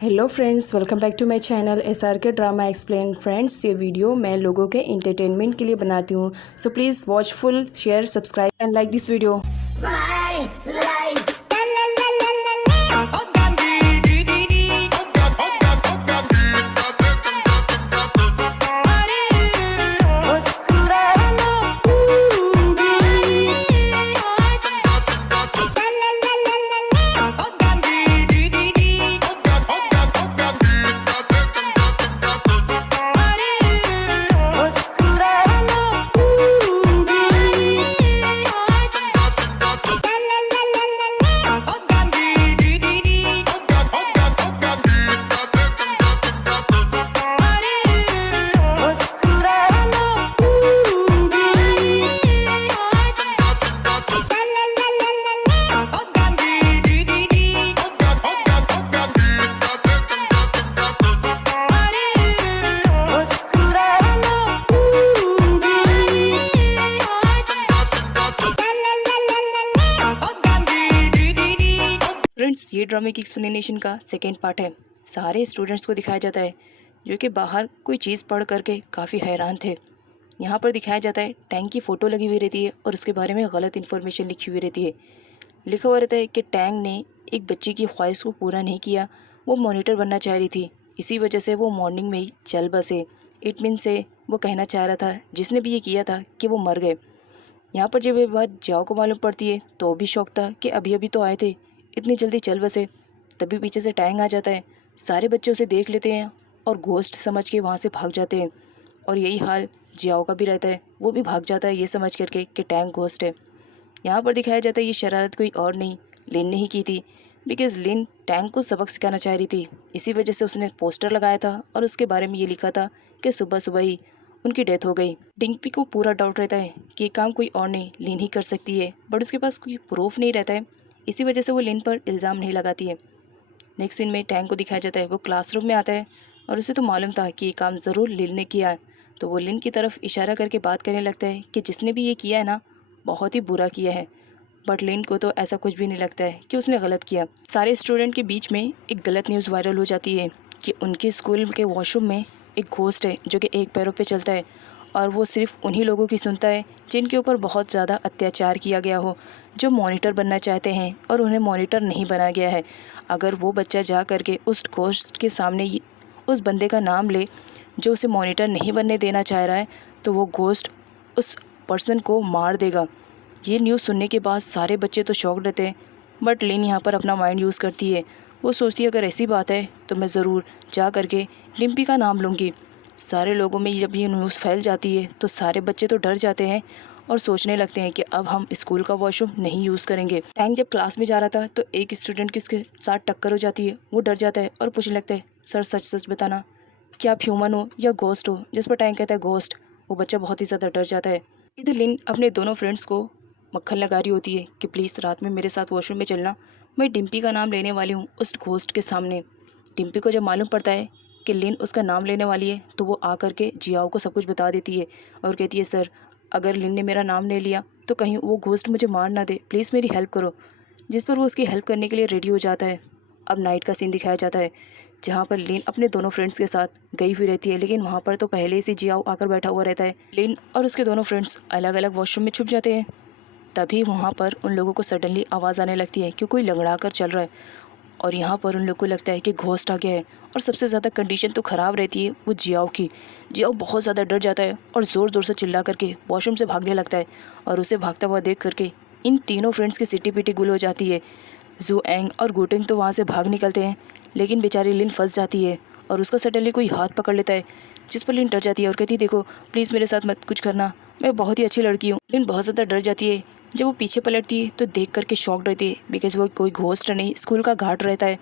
Hello friends, welcome back to my channel SRK drama explain. Friends, ये video मैं लोगों के एंटरटेनमेंट के लिए बनाती हूँ, so please watch full, share, subscribe and like this video. Friends, ये ड्रामे की एक्सप्लेनेशन का सेकेंड पार्ट है। सारे स्टूडेंट्स को दिखाया जाता है जो कि बाहर कोई चीज़ पढ़ करके काफ़ी हैरान थे। यहाँ पर दिखाया जाता है टैंक की फ़ोटो लगी हुई रहती है और उसके बारे में गलत इन्फॉर्मेशन लिखी हुई रहती है। लिखा हुआ रहता है कि टैंक ने एक बच्ची की ख्वाहिश को पूरा नहीं किया, वो मॉनिटर बनना चाह रही थी, इसी वजह से वो मॉर्निंग में ही चल बसे। इट मीन से वो कहना चाह रहा था जिसने भी ये किया था कि वो मर गए। यहाँ पर जब ये बात जाओ को मालूम पड़ती है तो भी शौक था कि अभी अभी तो आए थे, इतनी जल्दी चल बसे। तभी पीछे से टैंक आ जाता है, सारे बच्चे उसे देख लेते हैं और घोस्ट समझ के वहाँ से भाग जाते हैं। और यही हाल जियाओ का भी रहता है, वो भी भाग जाता है ये समझ करके कि टैंक घोस्ट है। यहाँ पर दिखाया जाता है ये शरारत कोई और नहीं, लिन ने ही की थी, बिकॉज लिन टैंक को सबक सिखाना चाह रही थी। इसी वजह से उसने पोस्टर लगाया था और उसके बारे में ये लिखा था कि सुबह सुबह ही उनकी डेथ हो गई। डिंपी को पूरा डाउट रहता है कि ये काम कोई और नहीं, लिन ही कर सकती है, बट उसके पास कोई प्रूफ नहीं रहता है, इसी वजह से वो लिन पर इल्ज़ाम नहीं लगाती है। नेक्स्ट सीन में टैंक को दिखाया जाता है, वो क्लासरूम में आता है और उसे तो मालूम था कि ये काम ज़रूर लिन ने किया है, तो वो लिन की तरफ इशारा करके बात करने लगता है कि जिसने भी ये किया है ना, बहुत ही बुरा किया है। बट लिन को तो ऐसा कुछ भी नहीं लगता है कि उसने गलत किया। सारे स्टूडेंट के बीच में एक गलत न्यूज़ वायरल हो जाती है कि उनके स्कूल के वॉशरूम में एक घोस्ट है जो कि एक पैरों पे चलता है और वो सिर्फ उन्हीं लोगों की सुनता है जिनके ऊपर बहुत ज़्यादा अत्याचार किया गया हो, जो मॉनिटर बनना चाहते हैं और उन्हें मॉनिटर नहीं बनाया गया है। अगर वो बच्चा जा करके उस घोस्ट के सामने उस बंदे का नाम ले जो उसे मॉनिटर नहीं बनने देना चाह रहा है, तो वो घोस्ट उस पर्सन को मार देगा। ये न्यूज़ सुनने के बाद सारे बच्चे तो शॉक्ड रहते हैं, बट लिन यहाँ पर अपना माइंड यूज़ करती है। वो सोचती है अगर ऐसी बात है तो मैं ज़रूर जा करके डिम्पी का नाम लूँगी। सारे लोगों में जब ये न्यूज़ फैल जाती है तो सारे बच्चे तो डर जाते हैं और सोचने लगते हैं कि अब हम स्कूल का वॉशरूम नहीं यूज़ करेंगे। टैंक जब क्लास में जा रहा था तो एक स्टूडेंट की उसके साथ टक्कर हो जाती है। वो डर जाता है और पूछने लगता है, सर सच सच बताना, क्या आप ह्यूमन हो या घोस्ट हो? जिस पर टैंक कहता है घोस्ट। वो बच्चा बहुत ही ज़्यादा डर जाता है। इधर लिन अपने दोनों फ्रेंड्स को मक्खन लगा रही होती है कि प्लीज़ रात में मेरे साथ वॉशरूम में चलना, मैं डिम्पी का नाम लेने वाली हूँ उस घोस्ट के सामने। डिम्पी को जब मालूम पड़ता है कि लिन उसका नाम लेने वाली है तो वो आ करके जियाओ को सब कुछ बता देती है और कहती है, सर अगर लिन ने मेरा नाम ले लिया तो कहीं वो घोस्ट मुझे मार ना दे, प्लीज़ मेरी हेल्प करो। जिस पर वो उसकी हेल्प करने के लिए रेडी हो जाता है। अब नाइट का सीन दिखाया जाता है जहाँ पर लिन अपने दोनों फ्रेंड्स के साथ गई हुई रहती है, लेकिन वहाँ पर तो पहले से जियाओ आकर बैठा हुआ रहता है। लिन और उसके दोनों फ्रेंड्स अलग अलग वॉशरूम में छुप जाते हैं। तभी वहाँ पर उन लोगों को सडनली आवाज़ आने लगती है कि कोई लंगड़ा कर चल रहा है और यहाँ पर उन लोग को लगता है कि घोस्ट आ गया है। और सबसे ज़्यादा कंडीशन तो ख़राब रहती है वो जियाओ की। जियाओ बहुत ज़्यादा डर जाता है और ज़ोर ज़ोर से चिल्ला करके वॉशरूम से भागने लगता है और उसे भागता हुआ देख करके इन तीनों फ्रेंड्स की सिटी पिटी गुल हो जाती है। जू एंग और गुटिंग तो वहाँ से भाग निकलते हैं, लेकिन बेचारी लिन फंस जाती है और उसका सडनली कोई हाथ पकड़ लेता है, जिस पर लिन डर जाती है और कहती है, देखो प्लीज़ मेरे साथ मत कुछ करना, मैं बहुत ही अच्छी लड़की हूँ। लिन बहुत ज़्यादा डर जाती है। जब वो पीछे पलटती है तो देख करके शॉक्ड रहती है, बिकॉज वो कोई घोस्ट नहीं, स्कूल का घाट रहता है।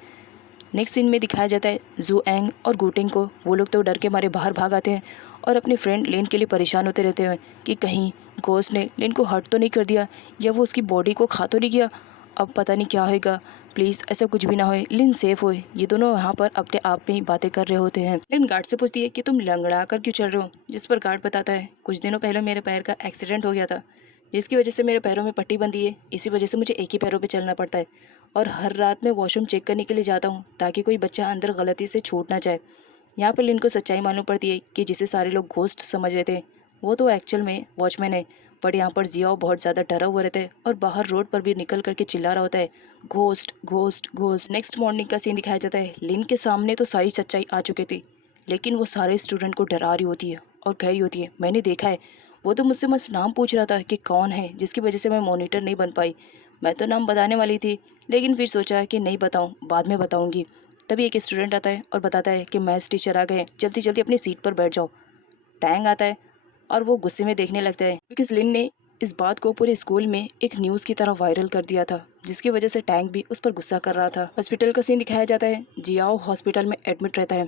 नेक्स्ट सीन में दिखाया जाता है जू एंग और गुटिंग को। वो लोग तो डर के मारे बाहर भाग आते हैं और अपने फ्रेंड लिन के लिए परेशान होते रहते हैं कि कहीं घोस्ट ने लिन को हर्ट तो नहीं कर दिया या वो उसकी बॉडी को खा तो नहीं गया। अब पता नहीं क्या होएगा, प्लीज़ ऐसा कुछ भी ना होए, लिन सेफ होए। ये दोनों यहाँ पर अपने आप में ही बातें कर रहे होते हैं। लिन गार्ड से पूछती है कि तुम लंगड़ा कर क्यों चल रहे हो, जिस पर गार्ड बताता है कुछ दिनों पहले मेरे पैर का एक्सीडेंट हो गया था, जिसकी वजह से मेरे पैरों में पट्टी बंधी है। इसी वजह से मुझे एक ही पैरों पे चलना पड़ता है और हर रात मैं वॉशरूम चेक करने के लिए जाता हूँ ताकि कोई बच्चा अंदर गलती से छूट ना जाए। यहाँ पर लिन को सच्चाई मालूम पड़ती है कि जिसे सारे लोग घोस्ट समझ रहे थे वो तो एक्चुअल में वॉचमैन है। बट यहाँ पर जियाओ बहुत ज़्यादा डरा हुआ रहता है और बाहर रोड पर भी निकल करके चिल्ला रहा होता है, ghost ghost ghost. Next morning का सीन दिखाया जाता है। लिन के सामने तो सारी सच्चाई आ चुकी थी, लेकिन वो सारे स्टूडेंट को डरा रही होती है और कह रही होती है, मैंने देखा है। वो तो मुझसे बस नाम पूछ रहा था कि कौन है, जिसकी वजह से मैं मॉनिटर नहीं बन पाई। मैं तो नाम बताने वाली थी, लेकिन फिर सोचा कि नहीं बताऊँ, बाद में बताऊँगी। तभी एक स्टूडेंट आता है और बताता है कि मैथ्स टीचर आ गए हैं, जल्दी जल्दी अपनी सीट पर बैठ जाओ। टैंग आता है और वो गुस्से में देखने लगता है क्योंकि लिन ने इस बात को पूरे स्कूल में एक न्यूज़ की तरह वायरल कर दिया था, जिसकी वजह से टैंग भी उस पर गुस्सा कर रहा था। हॉस्पिटल का सीन दिखाया जाता है। जियाओ हॉस्पिटल में एडमिट रहता है।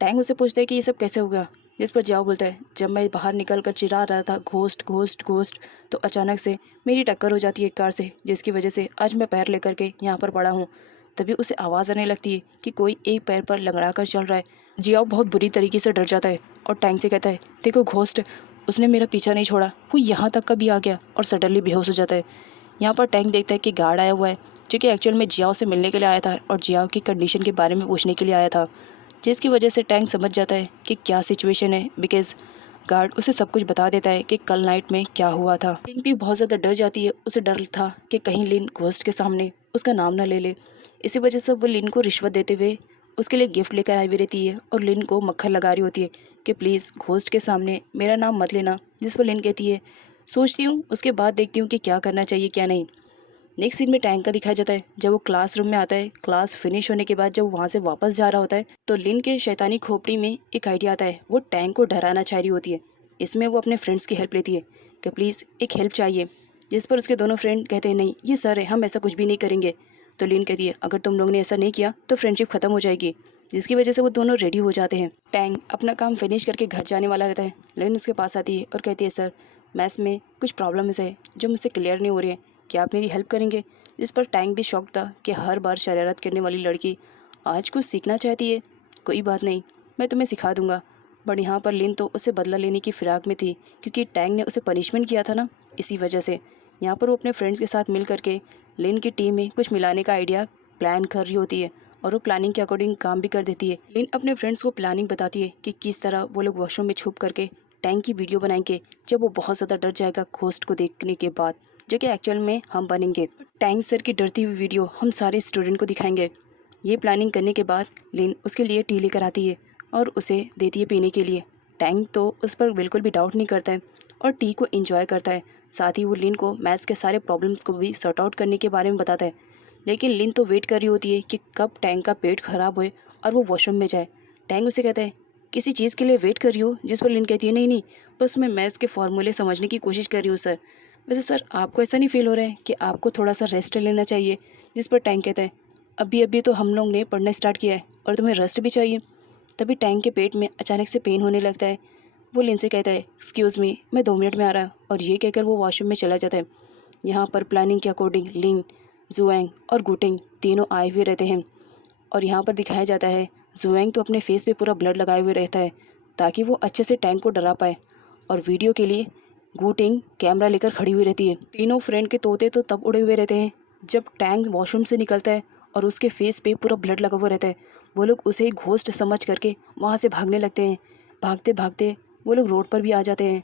टैंग उससे पूछता है कि ये सब कैसे हो गया, जिस पर जियाओ बोलता है, जब मैं बाहर निकल कर चिल्ला रहा था घोस्ट घोस्ट घोस्ट, तो अचानक से मेरी टक्कर हो जाती है एक कार से, जिसकी वजह से आज मैं पैर लेकर के यहाँ पर पड़ा हूँ। तभी उसे आवाज़ आने लगती है कि कोई एक पैर पर लंगड़ा कर चल रहा है। जियाओ बहुत बुरी तरीके से डर जाता है और टैंग से कहता है, देखो घोस्ट, उसने मेरा पीछा नहीं छोड़ा, वो यहाँ तक का भी आ गया, और सडनली बेहोश हो जाता है। यहाँ पर टैंग देखता है कि गार्ड आया हुआ है, जो कि एक्चुअल में जियाओ से मिलने के लिए आया था और जियाओ की कंडीशन के बारे में पूछने के लिए आया था, जिसकी वजह से टैंक समझ जाता है कि क्या सिचुएशन है, बिकॉज गार्ड उसे सब कुछ बता देता है कि कल नाइट में क्या हुआ था। लिन भी बहुत ज़्यादा डर जाती है। उसे डर था कि कहीं लिन घोस्ट के सामने उसका नाम ना ले ले। इसी वजह से वो लिन को रिश्वत देते हुए उसके लिए गिफ्ट लेकर आई हुई रहती है और लिन को मक्खन लगा रही होती है कि प्लीज़ घोस्ट के सामने मेरा नाम मत लेना। जिस पर लिन कहती है, सोचती हूँ, उसके बाद देखती हूँ कि क्या करना चाहिए क्या नहीं। नेक्स्ट सीन में टैंक का दिखाया जाता है। जब वो क्लासरूम में आता है, क्लास फिनिश होने के बाद जब वो वहाँ से वापस जा रहा होता है, तो लिन के शैतानी खोपड़ी में एक आइडिया आता है। वो टैंक को डराना चाह रही होती है। इसमें वो अपने फ्रेंड्स की हेल्प लेती है कि प्लीज़ एक हेल्प चाहिए, जिस पर उसके दोनों फ्रेंड कहते हैं, नहीं ये सर है, हम ऐसा कुछ भी नहीं करेंगे। तो लिन कहती है, अगर तुम लोग ने ऐसा नहीं किया तो फ्रेंडशिप खत्म हो जाएगी, जिसकी वजह से वो दोनों रेडी हो जाते हैं। टैंक अपना काम फिनिश करके घर जाने वाला रहता है। लिन उसके पास आती है और कहती है, सर मैथ्स में कुछ प्रॉब्लम्स है जो मुझसे क्लियर नहीं हो रही है, क्या आप मेरी हेल्प करेंगे। जिस पर टैंक भी शौक था कि हर बार शरारत करने वाली लड़की आज कुछ सीखना चाहती है। कोई बात नहीं, मैं तुम्हें सिखा दूंगा। बट यहाँ पर लिन तो उसे बदला लेने की फिराक में थी, क्योंकि टैंक ने उसे पनिशमेंट किया था ना, इसी वजह से यहाँ पर वो अपने फ्रेंड्स के साथ मिल करके लिन की टीम में कुछ मिलाने का आइडिया प्लान कर रही होती है और वो प्लानिंग के अकॉर्डिंग काम भी कर देती है। लिन अपने फ्रेंड्स को प्लानिंग बताती है कि किस तरह वो लोग वॉशरूम में छुप करके टैंक की वीडियो बनाएंगे जब वो बहुत ज़्यादा डर जाएगा घोस्ट को देखने के बाद, जो कि एक्चुअल में हम बनेंगे। टैंक सर की डरती हुई वीडियो हम सारे स्टूडेंट को दिखाएंगे। ये प्लानिंग करने के बाद लिन उसके लिए टी लेकर आती है और उसे देती है पीने के लिए। टैंक तो उस पर बिल्कुल भी डाउट नहीं करता है और टी को एंजॉय करता है। साथ ही वो लिन को मैथ्स के सारे प्रॉब्लम्स को भी सॉर्ट आउट करने के बारे में बताता है। लेकिन लिन तो वेट कर रही होती है कि कब टैंक का पेट खराब होए और वो वॉशरूम में जाए। टैंक उसे कहता है, किसी चीज़ के लिए वेट कर रही हो, जिस पर लिन कहती है, नहीं नहीं, बस मैं मैथ्स के फॉर्मूले समझने की कोशिश कर रही हूँ सर। वैसे सर आपको ऐसा नहीं फील हो रहा है कि आपको थोड़ा सा रेस्ट लेना चाहिए। जिस पर टैंक कहता है, अभी अभी तो हम लोग ने पढ़ना स्टार्ट किया है और तुम्हें रेस्ट भी चाहिए। तभी टैंक के पेट में अचानक से पेन होने लगता है। वो लिन से कहता है, एक्सक्यूज़ मी, मैं 2 मिनट में आ रहा, और ये कहकर वो वॉशरूम में चला जाता है। यहाँ पर प्लानिंग के अकॉर्डिंग लिन, जुएंग और गुटिंग तीनों आए हुए रहते हैं और यहाँ पर दिखाया जाता है जुएंग तो अपने फेस पे पूरा ब्लड लगाए हुए रहता है ताकि वो अच्छे से टैंक को डरा पाए, और वीडियो के लिए गुटिंग कैमरा लेकर खड़ी हुई रहती है। तीनों फ्रेंड के तोते तो तब उड़े हुए रहते हैं जब टैंक वॉशरूम से निकलता है और उसके फेस पे पूरा ब्लड लगा हुआ रहता है। वो लोग उसे घोस्ट समझ करके वहाँ से भागने लगते हैं। भागते भागते वो लोग रोड पर भी आ जाते हैं।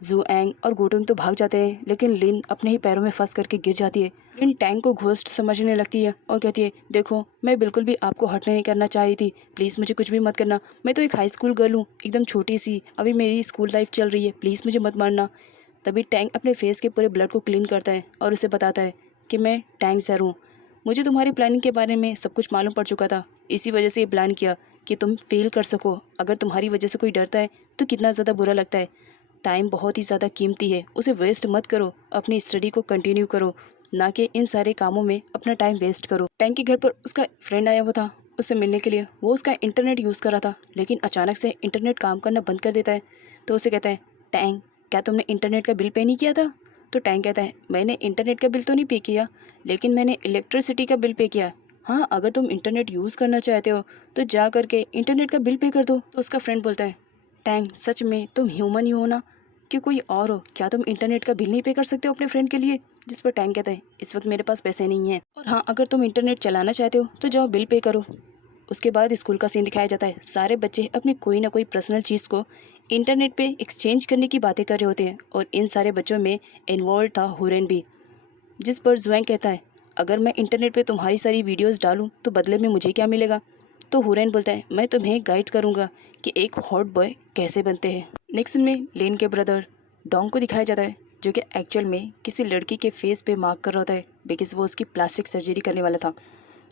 जुएंग और गुटिंग तो भाग जाते हैं, लेकिन लिन अपने ही पैरों में फंस करके गिर जाती है। लिन टैंक को घोस्ट समझने लगती है और कहती है, देखो मैं बिल्कुल भी आपको हर्ट नहीं करना चाह रही थी, प्लीज़ मुझे कुछ भी मत करना, मैं तो एक हाई स्कूल गर्ल हूँ, एकदम छोटी सी, अभी मेरी स्कूल लाइफ चल रही है, प्लीज़ मुझे मत मारना। तभी टैंक अपने फेस के पूरे ब्लड को क्लीन करता है और उसे बताता है कि मैं टैंक सर हूँ, मुझे तुम्हारी प्लानिंग के बारे में सब कुछ मालूम पड़ चुका था, इसी वजह से ये प्लान किया कि तुम फेल कर सको। अगर तुम्हारी वजह से कोई डरता है तो कितना ज़्यादा बुरा लगता है। टाइम बहुत ही ज़्यादा कीमती है, उसे वेस्ट मत करो, अपनी स्टडी को कंटिन्यू करो, ना कि इन सारे कामों में अपना टाइम वेस्ट करो। टैंक के घर पर उसका फ्रेंड आया हुआ था उससे मिलने के लिए। वो उसका इंटरनेट यूज़ कर रहा था, लेकिन अचानक से इंटरनेट काम करना बंद कर देता है। तो उसे कहता है, टैंक क्या तुमने इंटरनेट का बिल पे नहीं किया था। तो टैंक कहता है, मैंने इंटरनेट का बिल तो नहीं पे किया, लेकिन मैंने इलेक्ट्रिसिटी का बिल पे किया। हाँ, अगर तुम इंटरनेट यूज़ करना चाहते हो तो जा करके इंटरनेट का बिल पे कर दो। तो उसका फ्रेंड बोलता है, टैंक सच में तुम ह्यूमन ही हो ना, कि कोई और हो, क्या तुम इंटरनेट का बिल नहीं पे कर सकते हो अपने फ्रेंड के लिए? जिस पर टैंग कहता है, इस वक्त मेरे पास पैसे नहीं हैं, और हाँ, अगर तुम इंटरनेट चलाना चाहते हो तो जाओ बिल पे करो। उसके बाद स्कूल का सीन दिखाया जाता है। सारे बच्चे अपनी कोई ना कोई पर्सनल चीज़ को इंटरनेट पे एक्सचेंज करने की बातें कर रहे होते हैं, और इन सारे बच्चों में इन्वॉल्व था हुरैन भी। जिस पर जुएंग कहता है, अगर मैं इंटरनेट पे तुम्हारी सारी वीडियोस डालूं तो बदले में मुझे क्या मिलेगा? तो हुरैन बोलता है, मैं तुम्हें गाइड करूंगा कि एक हॉट बॉय कैसे बनते हैं। नेक्स्ट सीन में लेन के ब्रदर डोंग को दिखाया जाता है, जो कि एक्चुअल में किसी लड़की के फेस पे मार्क कर रहा होता है, बिकॉज वो उसकी प्लास्टिक सर्जरी करने वाला था।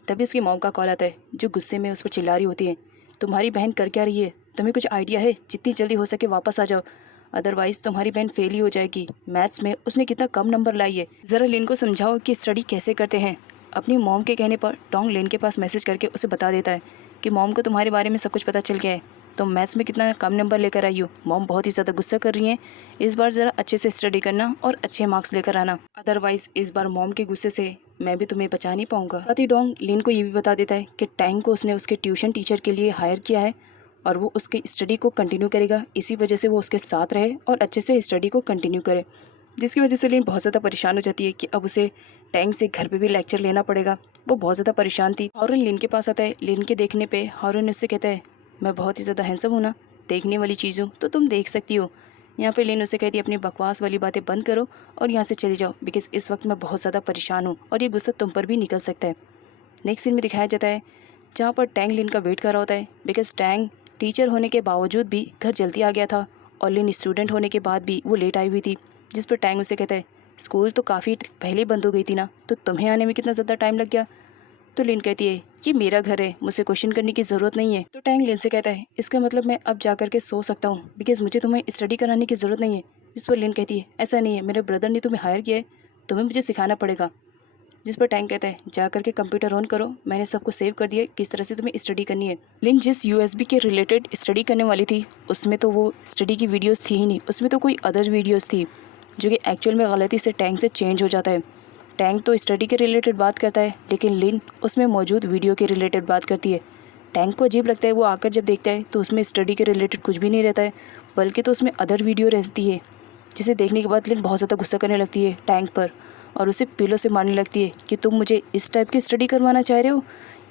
तभी उसकी मॉम का कॉल आता है, जो गुस्से में उस पर चिल्ला रही होती है, तुम्हारी बहन कर क्या रही है? तुम्हें कुछ आइडिया है? जितनी जल्दी हो सके वापस आ जाओ, अदरवाइज़ तुम्हारी बहन फेल ही हो जाएगी। मैथ्स में उसने कितना कम नंबर लाई है, ज़रा लिन को समझाओ कि स्टडी कैसे करते हैं। अपनी मॉम के कहने पर टोंग लिन के पास मैसेज करके उसे बता देता है कि मॉम को तुम्हारे बारे में सब कुछ पता चल गया है, तुम मैथ्स में कितना कम नंबर लेकर आई हो। मॉम बहुत ही ज़्यादा गुस्सा कर रही हैं, इस बार ज़रा अच्छे से स्टडी करना और अच्छे मार्क्स लेकर आना, अदरवाइज़ इस बार मॉम के गुस्से से मैं भी तुम्हें बचा नहीं पाऊंगा। साथ ही डोंग लिन को ये भी बता देता है कि टैंग को उसने उसके ट्यूशन टीचर के लिए हायर किया है, और वो उसकी स्टडी को कंटिन्यू करेगा, इसी वजह से वो उसके साथ रहे और अच्छे से स्टडी को कंटिन्यू करे। जिसकी वजह से लिन बहुत ज़्यादा परेशान हो जाती है कि अब उसे टैंग से घर पे भी लेक्चर लेना पड़ेगा। वो बहुत ज़्यादा परेशान थी। हॉरन लिन के पास आता है। लिन के देखने पे हॉरन उससे कहता है, मैं बहुत ही ज़्यादा हैंडसम हूँ ना, देखने वाली चीज़ हूँ तो तुम देख सकती हो। यहाँ पे लिन उसे कहती है, अपनी बकवास वाली बातें बंद करो और यहाँ से चली जाओ, बिकॉज इस वक्त मैं बहुत ज़्यादा परेशान हूँ और ये गुस्सा तुम पर भी निकल सकता है। नेक्स्ट सीन में दिखाया जाता है जहाँ पर टैंग लिन का वेट कर रहा होता है, बिकॉज टैंग टीचर होने के बावजूद भी घर जल्दी आ गया था, और लिन स्टूडेंट होने के बाद भी वो लेट आई हुई थी। जिस पर टैंग उसे कहता है, स्कूल तो काफ़ी पहले बंद हो गई थी ना, तो तुम्हें आने में कितना ज़्यादा टाइम लग गया? तो लिन कहती है, ये मेरा घर है, मुझे क्वेश्चन करने की ज़रूरत नहीं है। तो टैंग लिन से कहता है, इसका मतलब मैं अब जा करके सो सकता हूँ, बिकॉज मुझे तुम्हें स्टडी कराने की ज़रूरत नहीं है। जिस पर लिन कहती है, ऐसा नहीं है, मेरे ब्रदर ने तुम्हें हायर किया है, तुम्हें मुझे सिखाना पड़ेगा। जिस पर टैंक कहता है, जा करके कंप्यूटर ऑन करो, मैंने सबको सेव कर दिया किस तरह से तुम्हें स्टडी करनी है। लिन जिस यूएसबी के रिलेटेड स्टडी करने वाली थी, उसमें तो वो स्टडी की वीडियोस थी ही नहीं, उसमें तो कोई अदर वीडियोस थी, जो कि एक्चुअल में गलती से टैंक से चेंज हो जाता है। टैंक तो स्टडी के रिलेटेड बात करता है, लेकिन लिन उसमें मौजूद वीडियो के रिलेटेड बात करती है। टैंक को अजीब लगता है, वो आकर जब देखता है तो उसमें स्टडी के रिलेटेड कुछ भी नहीं रहता है, बल्कि तो उसमें अदर वीडियो रहती है, जिसे देखने के बाद लिन बहुत ज़्यादा गुस्सा करने लगती है टैंक पर, और उसे पिलो से मारने लगती है कि तुम मुझे इस टाइप की स्टडी करवाना चाह रहे हो।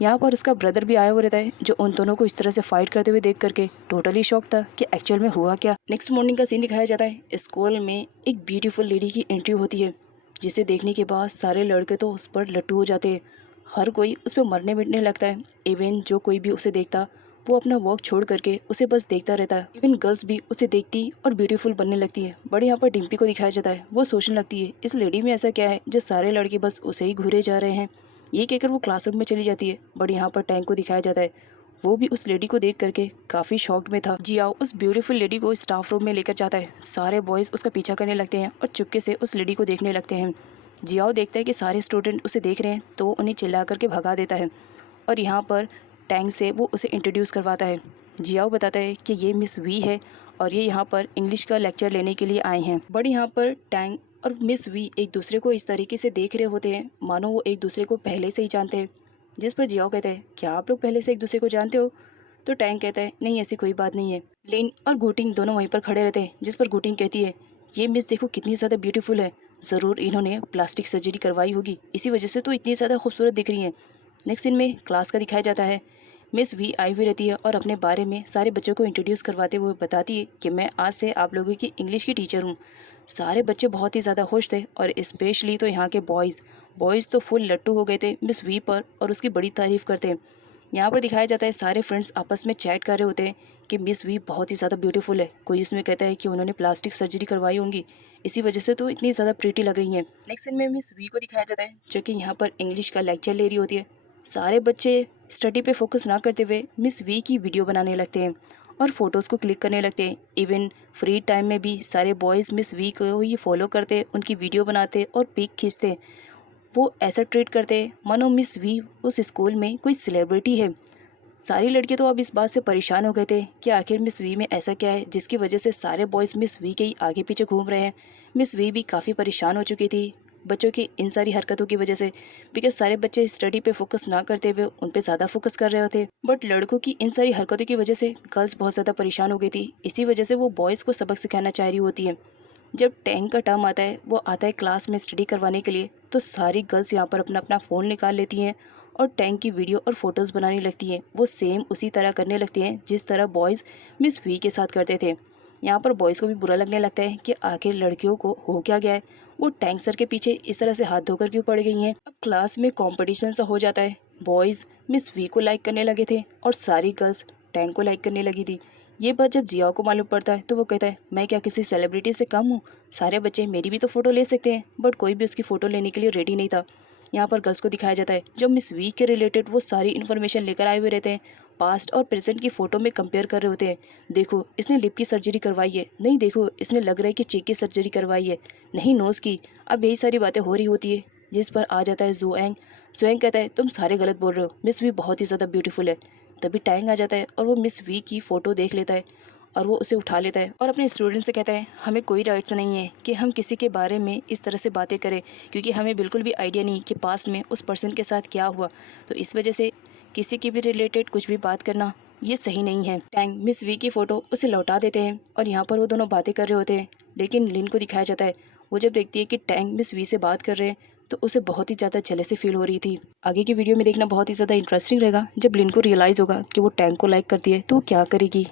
यहाँ पर उसका ब्रदर भी आया हुआ रहता है, जो उन दोनों को इस तरह से फाइट करते हुए देख करके टोटली शॉक था कि एक्चुअल में हुआ क्या। नेक्स्ट मॉर्निंग का सीन दिखाया जाता है। स्कूल में एक ब्यूटीफुल लेडी की एंट्री होती है, जिसे देखने के बाद सारे लड़के तो उस पर लट्टू हो जाते हैं, हर कोई उस पर मरने मिटने लगता है। इवन जो कोई भी उसे देखता वो अपना वर्क छोड़ करके उसे बस देखता रहता है। इवन गर्ल्स भी उसे देखती और ब्यूटीफुल बनने लगती है। बट यहाँ पर डिम्पी को दिखाया जाता है, वो सोचने लगती है, इस लेडी में ऐसा क्या है जो सारे लड़के बस उसे ही घूरे जा रहे हैं। ये कहकर वो क्लासरूम में चली जाती है। बट यहाँ पर टैंक को दिखाया जाता है, वो भी उस लेडी को देख करके काफ़ी शॉक्ड में था। जियाओ उस ब्यूटीफुल लेडी को स्टाफ रूम में लेकर जाता है। सारे बॉयज़ उसका पीछा करने लगते हैं और चुपके से उस लेडी को देखने लगते हैं। जियाओ देखता है कि सारे स्टूडेंट उसे देख रहे हैं, तो उन्हें चिल्ला करके भगा देता है, और यहाँ पर टैंग से वो उसे इंट्रोड्यूस करवाता है। जियाओ बताता है कि ये मिस वी है और ये यहाँ पर इंग्लिश का लेक्चर लेने के लिए आए हैं। बट यहाँ पर टैंग और मिस वी एक दूसरे को इस तरीके से देख रहे होते हैं मानो वो एक दूसरे को पहले से ही जानते हैं। जिस पर जियाओ कहता है, क्या आप लोग पहले से एक दूसरे को जानते हो? तो टैंग कहता है, नहीं, ऐसी कोई बात नहीं है। लिन और गुटिंग दोनों वहीं पर खड़े रहते हैं। जिस पर गुटिंग कहती है, ये मिस देखो कितनी ज़्यादा ब्यूटीफुल है, ज़रूर इन्होंने प्लास्टिक सर्जरी करवाई होगी, इसी वजह से तो इतनी ज़्यादा खूबसूरत दिख रही हैं। नेक्स्ट सीन में क्लास का दिखाया जाता है। मिस वी आई हुई रहती है और अपने बारे में सारे बच्चों को इंट्रोड्यूस करवाते हुए बताती है कि मैं आज से आप लोगों की इंग्लिश की टीचर हूँ। सारे बच्चे बहुत ही ज़्यादा खुश थे, और स्पेशली तो यहाँ के बॉयज़ तो फुल लट्टू हो गए थे मिस वी पर और उसकी बड़ी तारीफ़ करते हैं। यहाँ पर दिखाया जाता है सारे फ्रेंड्स आपस में चैट कर रहे होते हैं कि मिस वी बहुत ही ज़्यादा ब्यूटीफुल है। कोई उसमें कहता है कि उन्होंने प्लास्टिक सर्जरी करवाई होंगी, इसी वजह से तो इतनी ज़्यादा प्रीटी लग रही हैं। नेक्स्ट सीन में मिस वी को दिखाया जाता है, जो कि यहाँ पर इंग्लिश का लेक्चर ले रही होती है। सारे बच्चे स्टडी पे फोकस ना करते हुए मिस वी की वीडियो बनाने लगते हैं और फोटोज़ को क्लिक करने लगते हैं। इवन फ्री टाइम में भी सारे बॉयज़ मिस वी को ही फॉलो करते, उनकी वीडियो बनाते और पिक खींचते। वो ऐसा ट्रीट करते मानो मिस वी उस स्कूल में कोई सेलिब्रिटी है। सारी लड़कियां तो अब इस बात से परेशान हो गए थे कि आखिर मिस वी में ऐसा क्या है जिसकी वजह से सारे बॉयज़ मिस वी के ही आगे पीछे घूम रहे हैं। मिस वी भी काफ़ी परेशान हो चुकी थी बच्चों की इन सारी हरकतों की वजह से, बिकॉज सारे बच्चे स्टडी पे फोकस ना करते हुए उन पे ज़्यादा फोकस कर रहे होते। बट लड़कों की इन सारी हरकतों की वजह से गर्ल्स बहुत ज़्यादा परेशान हो गई थी। इसी वजह से वो बॉयज़ को सबक सिखाना चाह रही होती है। जब टैंक का टर्म आता है, वो आता है क्लास में स्टडी करवाने के लिए, तो सारी गर्ल्स यहाँ पर अपना अपना फ़ोन निकाल लेती हैं और टैंक की वीडियो और फोटोज़ बनाने लगती हैं। वो सेम उसी तरह करने लगती हैं जिस तरह बॉयज़ मिस वी के साथ करते थे। यहाँ पर बॉयज़ को भी बुरा लगने लगता है कि आखिर लड़कियों को हो क्या गया है, वो टैंक सर के पीछे इस तरह से हाथ धोकर क्यों पड़ गई हैं। अब क्लास में कॉम्पिटिशन सा हो जाता है। बॉयज़ मिस वी को लाइक करने लगे थे और सारी गर्ल्स टैंक को लाइक करने लगी थी। ये बात जब जियाओ को मालूम पड़ता है तो वो कहता है, मैं क्या किसी सेलिब्रिटी से कम हूँ? सारे बच्चे मेरी भी तो फ़ोटो ले सकते हैं। बट कोई भी उसकी फ़ोटो लेने के लिए रेडी नहीं था। यहाँ पर गर्ल्स को दिखाया जाता है जब मिस वी के रिलेटेड वो सारी इन्फॉर्मेशन लेकर आए हुए रहते हैं, पास्ट और प्रेजेंट की फ़ोटो में कंपेयर कर रहे होते हैं। देखो इसने लिप की सर्जरी करवाई है, नहीं देखो इसने लग रहा है कि चीक की सर्जरी करवाई है, नहीं नोज़ की। अब यही सारी बातें हो रही होती है, जिस पर आ जाता है जुएंग। जुएंग कहता है, तुम सारे गलत बोल रहे हो, मिस वी बहुत ही ज़्यादा ब्यूटीफुल है। तभी टैंग आ जाता है और वो मिस वी की फ़ोटो देख लेता है और वो उसे उठा लेता है और अपने स्टूडेंट से कहता है, हमें कोई राइट्स नहीं है कि हम किसी के बारे में इस तरह से बातें करें, क्योंकि हमें बिल्कुल भी आइडिया नहीं कि पास्ट में उस पर्सन के साथ क्या हुआ। तो इस वजह से किसी की भी रिलेटेड कुछ भी बात करना ये सही नहीं है। टैंग मिस वी की फ़ोटो उसे लौटा देते हैं और यहाँ पर वो दोनों बातें कर रहे होते हैं। लेकिन लिन को दिखाया जाता है, वो जब देखती है कि टैंग मिस वी से बात कर रहे हैं तो उसे बहुत ही ज़्यादा जेलसी फील हो रही थी। आगे की वीडियो में देखना बहुत ही ज़्यादा इंटरेस्टिंग रहेगा जब लिन को रियलाइज़ होगा कि वो टैंग को लाइक करती है तो वो क्या करेगी।